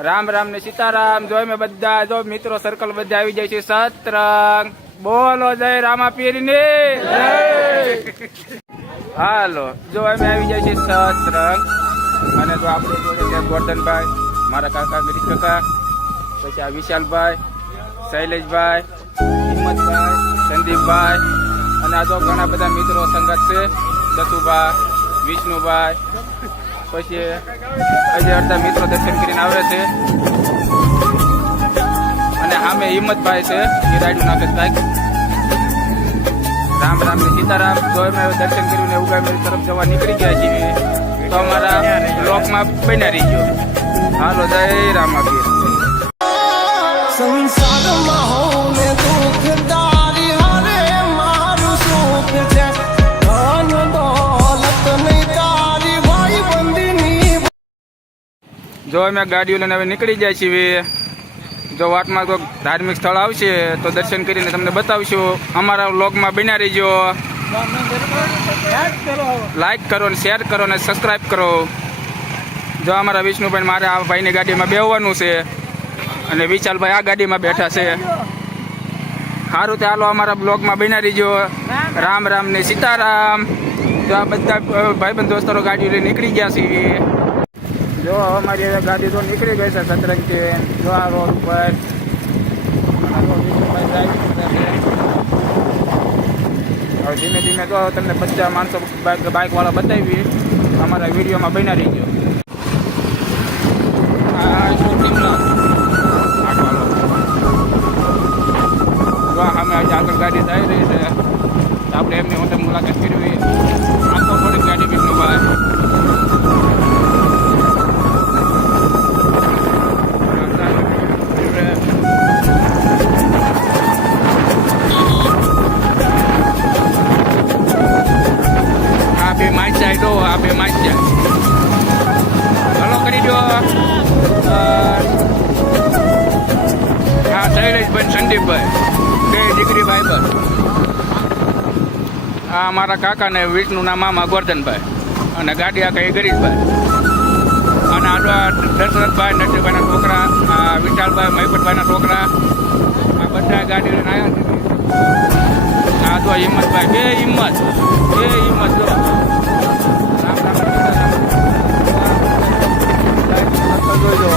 રામ રામ ને સીતારામ. જો મેં બધા જો મિત્રો સર્કલ બધા આવી જાય છે સતરંગ. બોલો જય રામા પીરની જય. હાલો જો અમે આવી જાય છે સતરંગ. અને જો આપણે જોડે છે ગોરધનભાઈ, મારા કાકા ગરીબ કાકા, પછી આ વિશાલભાઈ, શૈલેષભાઈ, હિંમતભાઈ, સંદીપભાઈ, અને આ તો ઘણા બધા મિત્રો સંગત છે. દતુભાઈ, વિષ્ણુભાઈ, પછી હજી અડધા મિત્રો દર્શન કરીને આવે છે. અને સામે હિંમતભાઈ છે, એ રાયડું નાખે કાંઈક. રામ રામ ને સીતારામ. જો અમે દર્શન કરીને ઉગામેરી તરફ જવા નીકળી ગયા છીએ. તો અમારા બ્લોકમાં બન્યા રહી ગયો. હાલો જય રામાપીર. સંસારમાં હોને દુઃખદારી હારે મારું સુખ છે. ધન દોલત નહીં તારી ભાઈ બંધીની. જો અમે ગાડીઓ લઈને હવે નીકળી જાય છીએ. જો વાટમાં કોઈ ધાર્મિક સ્થળ આવશે તો દર્શન કરીને તમને બતાવશું. અમારા વ્લોગમાં બન્યા રહીજો. લાઈક કરો ને શેર કરો ને સબસ્ક્રાઈબ કરો. જો અમારા વિષ્ણુભાઈ મારે આ ભાઈની ગાડીમાં બેહવાનું છે અને વિશાલભાઈ આ ગાડીમાં બેઠા છે. સારું તો હાલો અમારા બ્લોગમાં બન્યા રહીજો. રામ રામ ને સીતારામ. જો આ બધા ભાઈબંધ દોસ્તરો ગાડીઓ લઈને નીકળી ગયા છીએ. જો અમારી ગાડી તો નીકળી ગઈ છે સતરંગથી. જો આ રોડ ઉપર હવે ધીમે ધીમે તો તમને બધા માણસો બાઇકવાળા બતાવી અમારા વિડીયોમાં બન્યા રહી ગયો. અમે આજે આગળ ગાડી થઈ રહી છે. આપણે એમની હોટલ મુલાકાત કરવી. આખો થોડીક ગાડી વિષ્ણુભાઈ. આ બે માઇક સાઈડ આ બે માઇક સાઈડ હલો કરી દો. હા શૈલેષભાઈ, સંદીપભાઈ, બે દીકરી ભાઈ બસ. આ મારા કાકાને વિષ્ણુના મામા ગોરધનભાઈ અને ગાડી આ કઈ ગરીબભાઈ. અને આ દશરથભાઈ, નરસિંહભાઈના છોકરા, આ વિશાલભાઈ, મહિપતભાઈના છોકરા, આ બધા ગાડી લઈને આવ્યા. આ તો હિંમતભાઈ, બે હિંમત જો. રામ રામ જોઈજો.